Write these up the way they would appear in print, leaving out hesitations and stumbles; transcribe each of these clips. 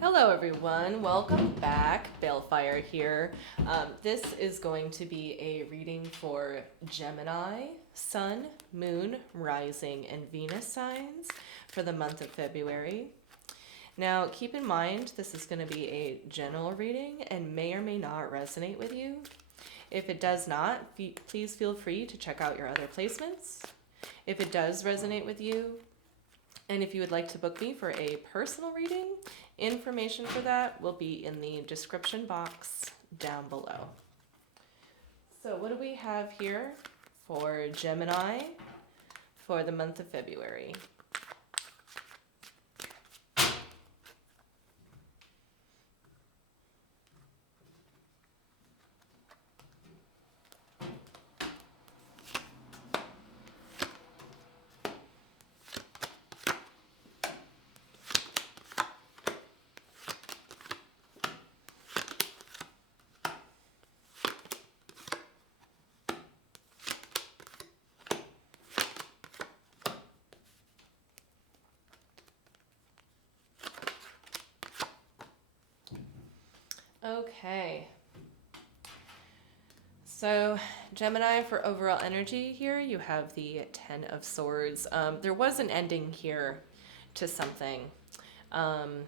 Hello, everyone. Welcome back. Balefire here. This is going to be a reading for Gemini, Sun, Moon, Rising, and Venus signs for the month of February. Now, keep in mind, this is going to be a general reading and may or may not resonate with you. If it does not, please feel free to check out your other placements. If it does resonate with you, and if you would like to book me for a personal reading, information for that will be in the description box down below. So what do we have here for Gemini for the month of February? Okay. So, Gemini, for overall energy here, you have the Ten of Swords. There was an ending here to something. And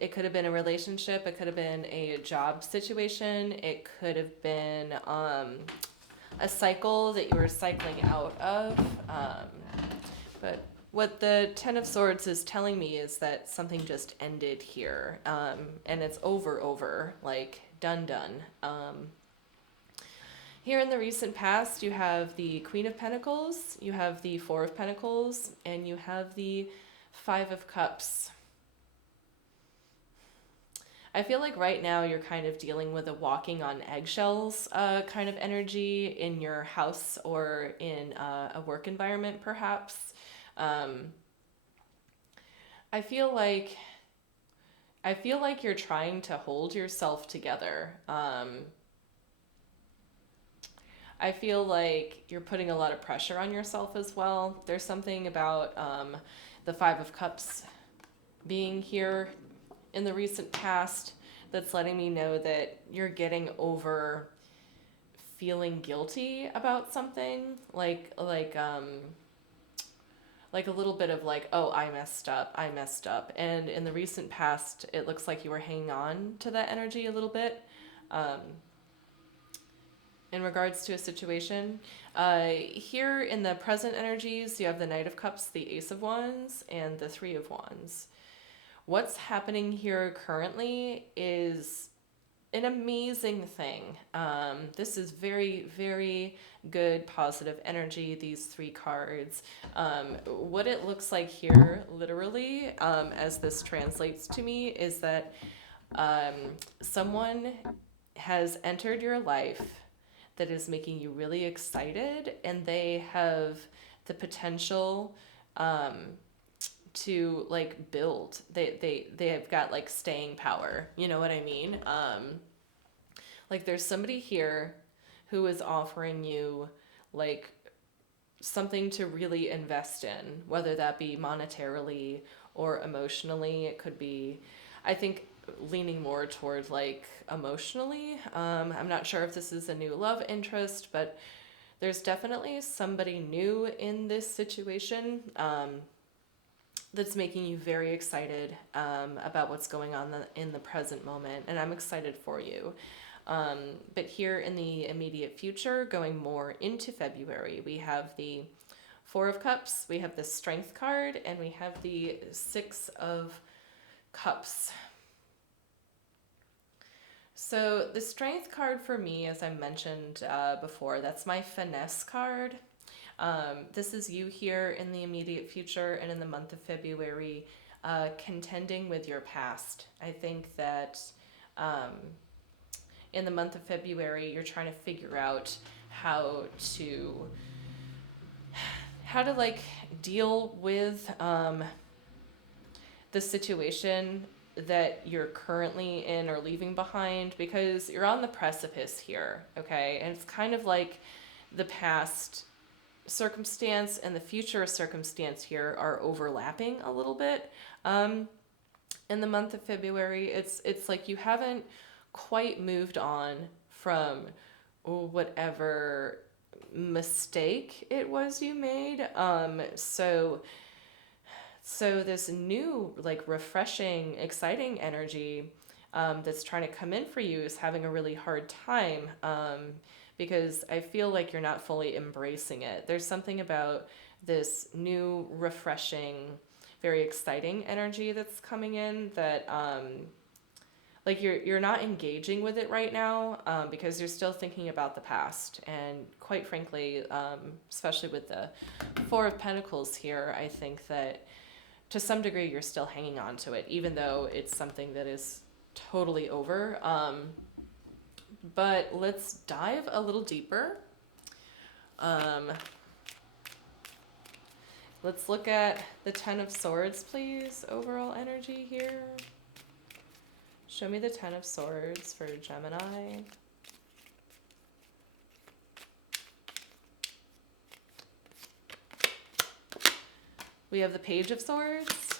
it could have been a relationship, it could have been a job situation, it could have been a cycle that you were cycling out of. But what the Ten of Swords is telling me is that something just ended here, and it's over, like done. Here in the recent past, you have the Queen of Pentacles, you have the Four of Pentacles, and you have the Five of Cups. I feel like right now you're kind of dealing with a walking on eggshells kind of energy in your house or in a work environment, perhaps. Um, I feel like you're trying to hold yourself together. I feel like you're putting a lot of pressure on yourself as well. There's something about the Five of Cups being here in the recent past that's letting me know that you're getting over feeling guilty about something, like a little bit of like, oh, I messed up. And in the recent past, it looks like you were hanging on to that energy a little bit. In regards to a situation. Here in the present energies, you have the Knight of Cups, the Ace of Wands, and the Three of Wands. What's happening here currently is an amazing thing. This is very, very good, positive energy, these three cards. What it looks like here, literally, as this translates to me, is that someone has entered your life that is making you really excited, and they have the potential to like build. They have got like staying power. You know what I mean? Like there's somebody here who is offering you like something to really invest in, whether that be monetarily or emotionally. It could be, I think, leaning more toward like emotionally. I'm not sure if this is a new love interest, but there's definitely somebody new in this situation that's making you very excited about what's going on in the present moment, and I'm excited for you. But here in the immediate future, going more into February, we have the Four of Cups, we have the Strength card, and we have the Six of Cups. So the Strength card for me, as I mentioned before, that's my finesse card. This is you here in the immediate future and in the month of February, contending with your past. I think that in the month of February, you're trying to figure out how to like deal with the situation that you're currently in or leaving behind, because you're on the precipice here, okay? And it's kind of like the past circumstance and the future circumstance here are overlapping a little bit. in the month of February. It's like you haven't quite moved on from whatever mistake it was you made. So this new, like, refreshing, exciting energy that's trying to come in for you is having a really hard time, because I feel like you're not fully embracing it. There's something about this new, refreshing, very exciting energy that's coming in that, like, you're not engaging with it right now, because you're still thinking about the past. And quite frankly, especially with the Four of Pentacles here, I think that to some degree you're still hanging on to it, even though it's something that is totally over. But let's dive a little deeper. Let's look at the Ten of Swords, please. Overall energy here. Show me the Ten of Swords for Gemini. We have the Page of Swords.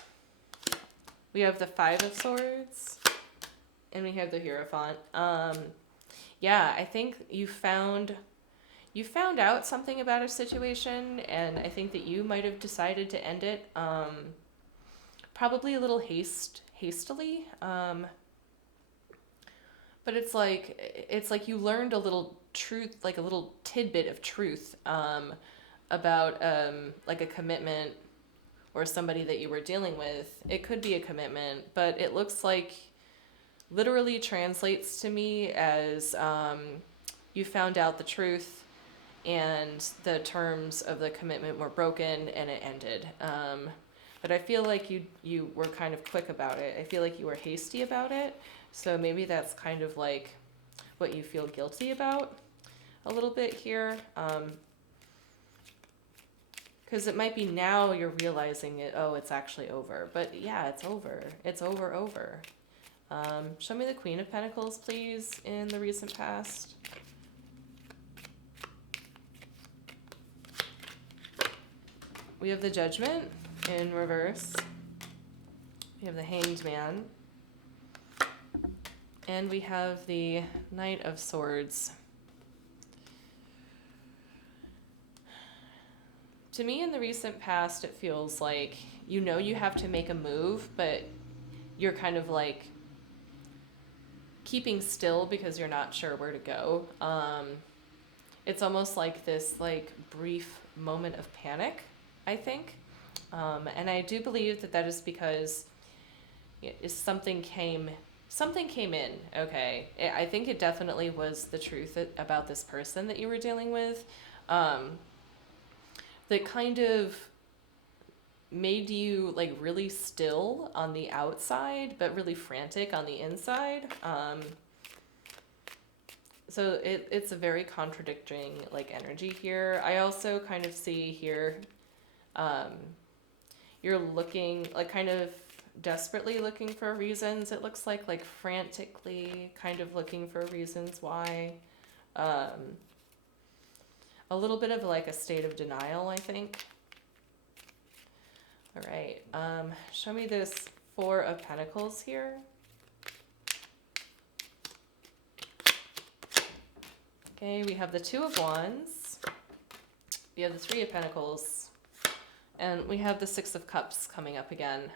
We have the Five of Swords. And we have the Hierophant. Yeah, I think you found out something about a situation, and I think that you might have decided to end it, probably a little hastily. But it's like you learned a little truth, like a little tidbit of truth, about like a commitment or somebody that you were dealing with. It could be a commitment, but it looks like literally translates to me as you found out the truth and the terms of the commitment were broken and it ended. But I feel like you were kind of quick about it. I feel like you were hasty about it. So maybe that's kind of like what you feel guilty about a little bit here. Because it might be now you're realizing it, oh, it's actually over. But yeah, it's over. It's over. Show me the Queen of Pentacles, please, in the recent past. We have the Judgment in reverse. We have the Hanged Man. And we have the Knight of Swords. To me, in the recent past, it feels like you know you have to make a move, but you're kind of like keeping still because you're not sure where to go. It's almost like this like brief moment of panic, I think. And I do believe that is because something came in, okay. I think it definitely was the truth about this person that you were dealing with, that kind of made you like really still on the outside, but really frantic on the inside. So it's a very contradicting like energy here. I also kind of see here, you're looking like kind of desperately looking for reasons. It looks like frantically kind of looking for reasons why. A little bit of like a state of denial, I think. All right, show me this Four of Pentacles here. Okay, we have the Two of Wands. We have the Three of Pentacles. And we have the Six of Cups coming up again.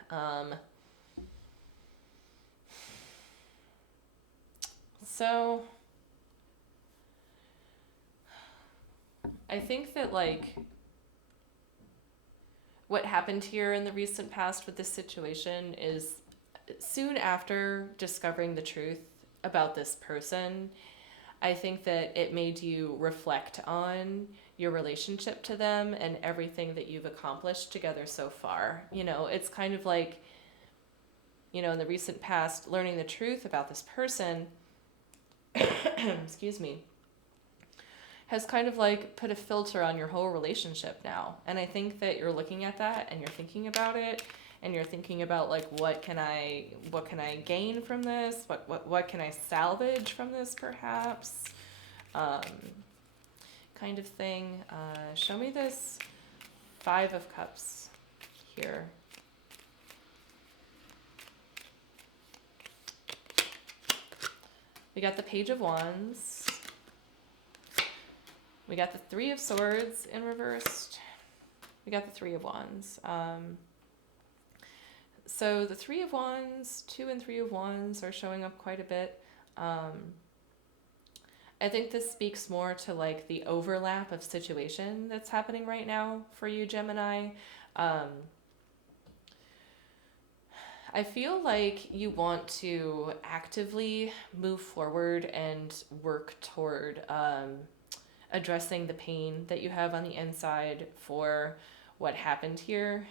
So I think that like what happened here in the recent past with this situation is soon after discovering the truth about this person, I think that it made you reflect on your relationship to them and everything that you've accomplished together so far. You know, it's kind of like, you know, in the recent past, learning the truth about this person, excuse me, has kind of like put a filter on your whole relationship now. And I think that you're looking at that and you're thinking about it and you're thinking about like, what can I gain from this? What can I salvage from this perhaps? Kind of thing. Show me this Five of Cups here. We got the Page of Wands. We got the Three of Swords in reversed. We got the Three of Wands. So the Three of Wands, 2 and 3 of Wands are showing up quite a bit. I think this speaks more to like the overlap of situation that's happening right now for you, Gemini. I feel like you want to actively move forward and work toward addressing the pain that you have on the inside for what happened here.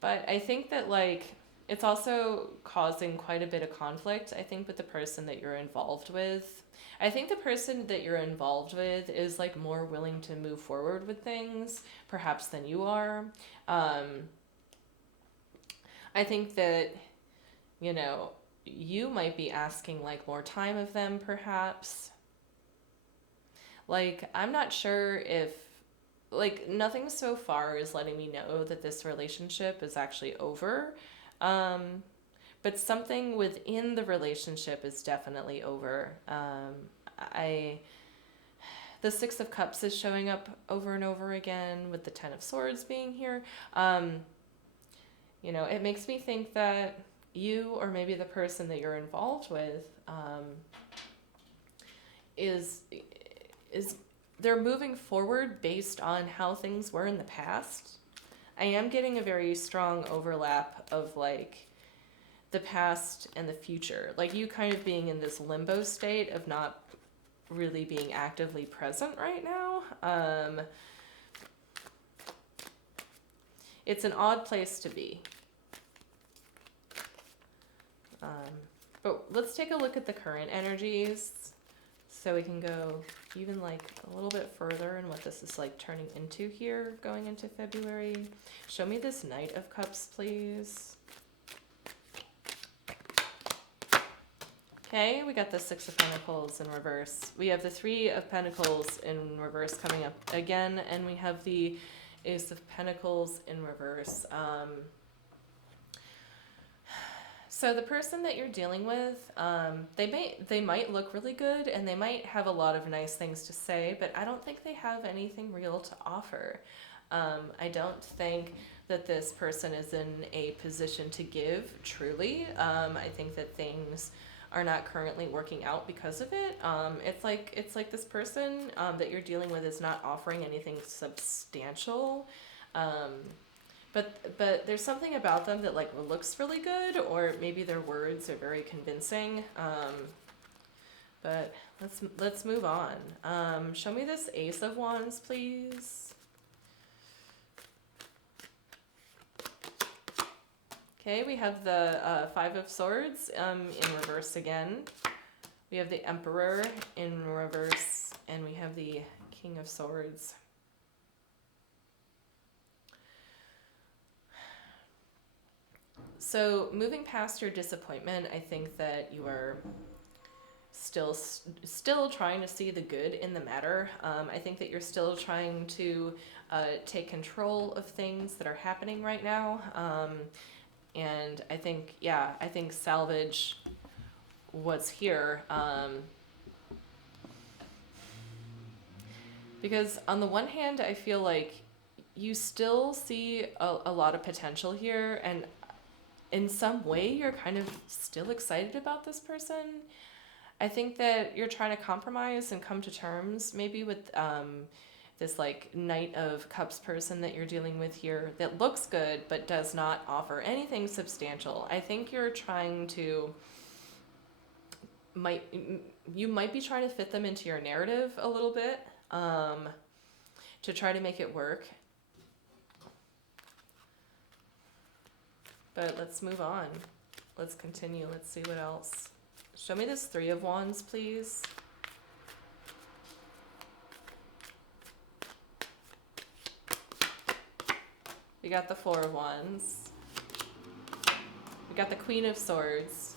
But I think that like it's also causing quite a bit of conflict, I think, with the person that you're involved with. I think the person that you're involved with is like more willing to move forward with things, perhaps, than you are. I think that, you know, you might be asking like more time of them, perhaps. Like, I'm not sure if, like, nothing so far is letting me know that this relationship is actually over. But something within the relationship is definitely over. The Six of Cups is showing up over and over again with the Ten of Swords being here. You know, it makes me think that you, or maybe the person that you're involved with, is they're moving forward based on how things were in the past. I am getting a very strong overlap of like the past and the future, like you kind of being in this limbo state of not really being actively present right now. It's an odd place to be. But let's take a look at the current energies so we can go even like a little bit further in what this is like turning into here going into February. Show me this Knight of Cups, please. Okay, we got the Six of Pentacles in reverse. We have the Three of Pentacles in reverse coming up again, and we have the Ace of Pentacles in reverse. So the person that you're dealing with, they might look really good and they might have a lot of nice things to say, but I don't think they have anything real to offer. I don't think that this person is in a position to give truly. I think that things are not currently working out because of it. It's like this person that you're dealing with is not offering anything substantial. But there's something about them that like looks really good, or maybe their words are very convincing. But let's move on. Show me this Ace of Wands, please. Okay, we have the Five of Swords in reverse again. We have the Emperor in reverse, and we have the King of Swords. So moving past your disappointment, I think that you are still trying to see the good in the matter. I think that you're still trying to take control of things that are happening right now. And I think salvage what's here. Because on the one hand, I feel like you still see a lot of potential here, and in some way you're kind of still excited about this person. I think that you're trying to compromise and come to terms maybe with this like Knight of Cups person that you're dealing with here that looks good but does not offer anything substantial. I think you're trying to you might be trying to fit them into your narrative a little bit to try to make it work. But let's move on. Let's continue. Let's see what else. Show me this Three of Wands, please. We got the Four of Wands. We got the Queen of Swords.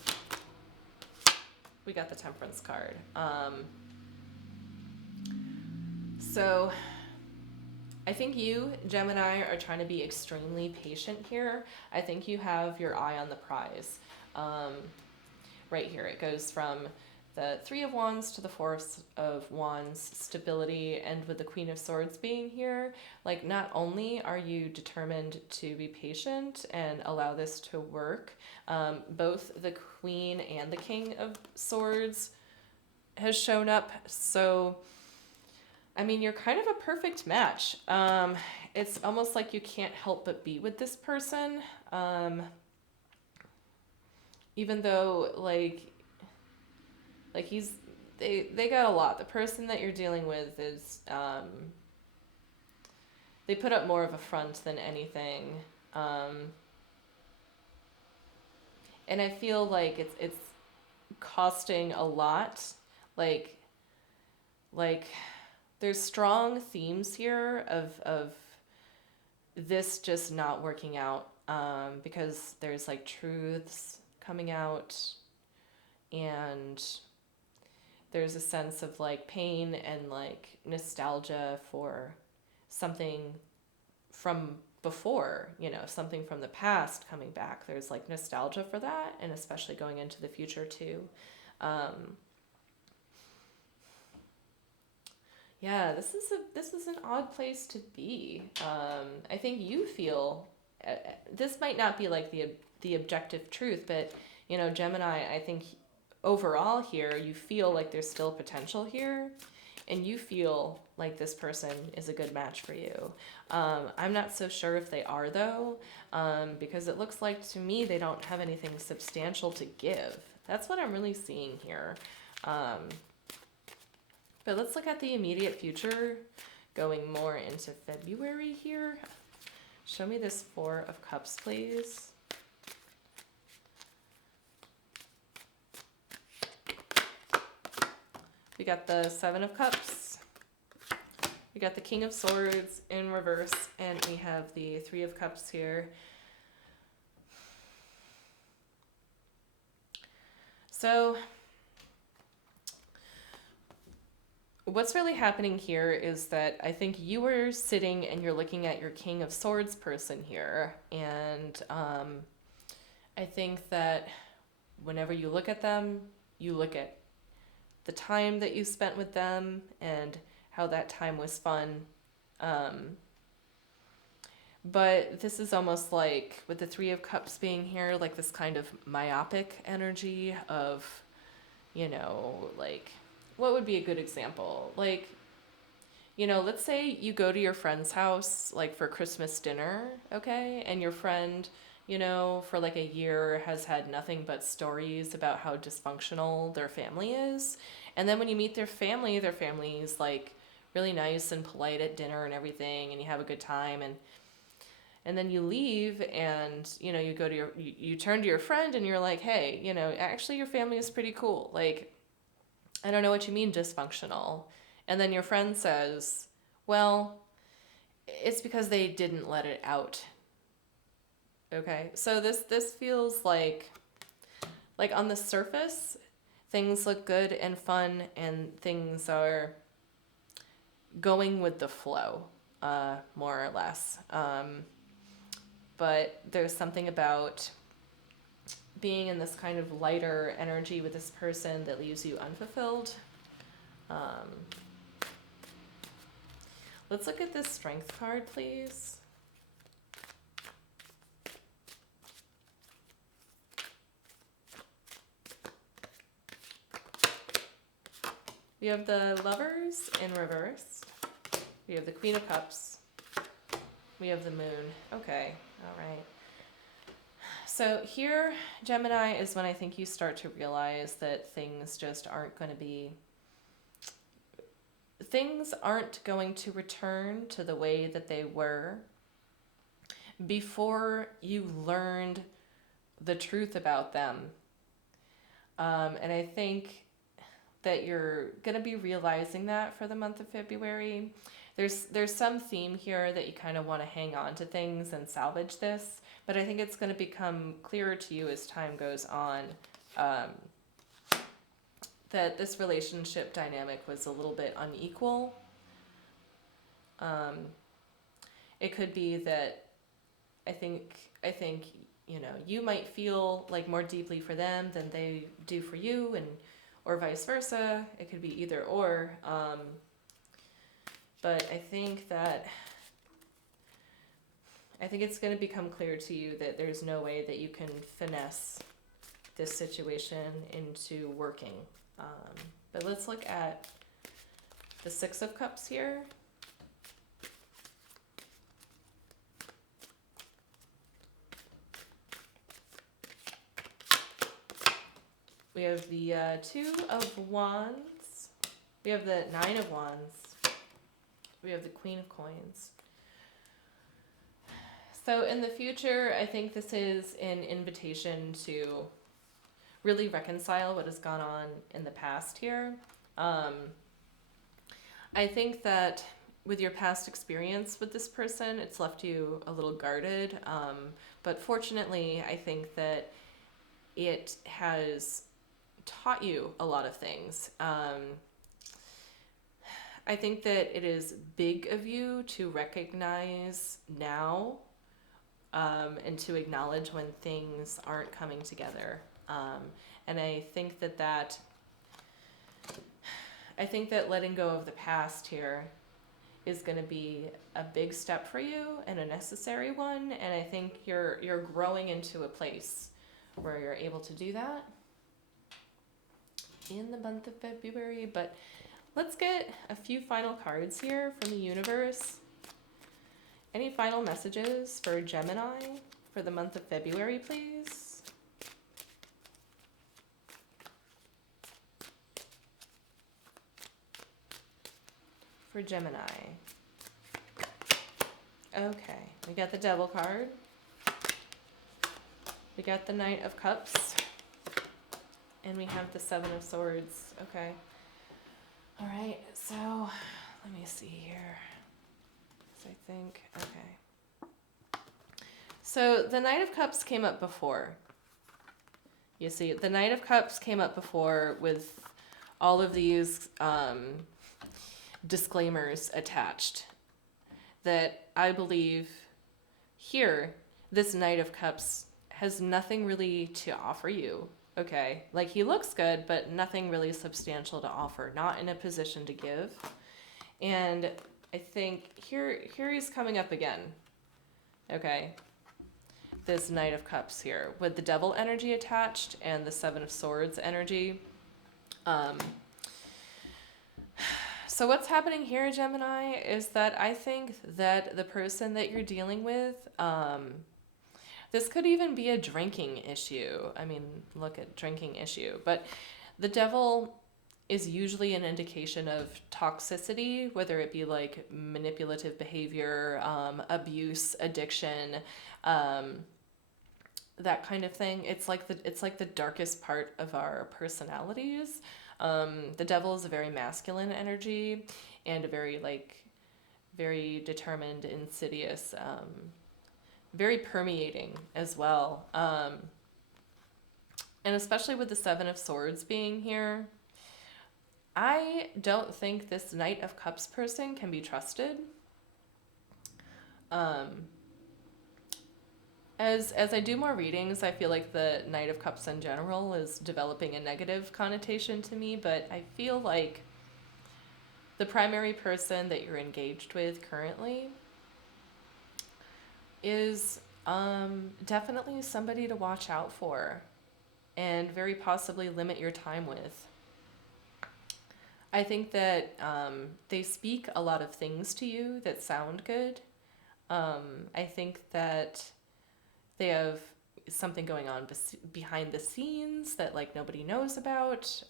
We got the Temperance card. So I think you, Gemini, are trying to be extremely patient here. I think you have your eye on the prize. Um, right here, it goes from the Three of Wands to the Four of Wands, stability, and with the Queen of Swords being here, like not only are you determined to be patient and allow this to work, both the Queen and the King of Swords has shown up. So, I mean, you're kind of a perfect match. It's almost like you can't help but be with this person. Even though, like he's, they got a lot. The person that you're dealing with is, they put up more of a front than anything. Um, and I feel like it's costing a lot. Like, like there's strong themes here of this just not working out, because there's like truths coming out, and there's a sense of like pain and like nostalgia for something from before, something from the past coming back. There's like nostalgia for that, and especially going into the future too. Um, Yeah, this is an odd place to be. I think you feel, this might not be like the objective truth, but Gemini, I think overall here you feel like there's still potential here, and you feel like this person is a good match for you. I'm not so sure if they are though, because it looks like to me they don't have anything substantial to give. That's what I'm really seeing here. But let's look at the immediate future, going more into February here. Show me this Four of Cups, please. We got the Seven of Cups. We got the King of Swords in reverse, and we have the Three of Cups here. So what's really happening here is that I think you were sitting and you're looking at your King of Swords person here, and I think that whenever you look at them, you look at the time that you spent with them and how that time was fun. But this is almost like, with the Three of Cups being here, like this kind of myopic energy of, like, what would be a good example? Like, let's say you go to your friend's house, like for Christmas dinner, okay? And your friend, for like a year has had nothing but stories about how dysfunctional their family is. And then when you meet their family is like really nice and polite at dinner and everything, and you have a good time. And then you leave and, you go to you turn to your friend and you're like, hey, actually your family is pretty cool. Like, I don't know what you mean dysfunctional. And then your friend says, well, it's because they didn't let it out. Okay? So this feels like on the surface, things look good and fun and things are going with the flow, more or less. But there's something about being in this kind of lighter energy with this person that leaves you unfulfilled. Let's look at this Strength card, please. We have the Lovers in reverse. We have the Queen of Cups. We have the Moon. Okay, all right. So here, Gemini, is when I think you start to realize that things just aren't going to be... Things aren't going to return to the way that they were before you learned the truth about them. And I think that you're going to be realizing that for the month of February. There's some theme here that you kind of want to hang on to things and salvage this, but I think it's going to become clearer to you as time goes on, that this relationship dynamic was a little bit unequal. it could be that I think you know, you might feel like more deeply for them than they do for you, and or vice versa. It could be either or. But I think it's going to become clear to you that there's no way that you can finesse this situation into working. But let's look at the Six of Cups here. We have the Two of Wands. We have the Nine of Wands. We have the Queen of Coins. So in the future, I think this is an invitation to really reconcile what has gone on in the past here. I think that with your past experience with this person, it's left you a little guarded. But fortunately, I think that it has taught you a lot of things. I think that it is big of you to recognize now, and to acknowledge when things aren't coming together. And I think that letting go of the past here is going to be a big step for you and a necessary one. And I think you're growing into a place where you're able to do that in the month of February. But let's get a few final cards here from the universe. Any final messages for Gemini for the month of February, please? For Gemini. Okay, we got the Devil card. We got the Knight of Cups. And we have the Seven of Swords. Okay. All right, so let me see here. So I think, okay. So the Knight of Cups came up before. You see, the Knight of Cups came up before with all of these disclaimers attached that I believe here, this Knight of Cups has nothing really to offer you. Okay, like he looks good, but nothing really substantial to offer, not in a position to give. And I think here he's coming up again. Okay, this Knight of Cups here with the Devil energy attached and the Seven of Swords energy. So what's happening here, Gemini, is that I think that the person that you're dealing with, this could even be a drinking issue. I mean, look at drinking issue. But the Devil is usually an indication of toxicity, whether it be like manipulative behavior, abuse, addiction, that kind of thing. It's like the darkest part of our personalities. The Devil is a very masculine energy and a very determined, insidious, very permeating as well. And especially with the Seven of Swords being here, I don't think this Knight of Cups person can be trusted. As I do more readings, I feel like the Knight of Cups in general is developing a negative connotation to me, but I feel like the primary person that you're engaged with currently is definitely somebody to watch out for and very possibly limit your time with. I think that they speak a lot of things to you that sound good. I think that they have something going on behind the scenes that like nobody knows about.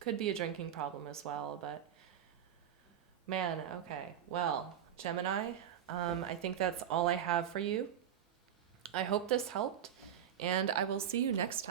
Could be a drinking problem as well, but man, okay. Well, Gemini, I think that's all I have for you. I hope this helped, and I will see you next time.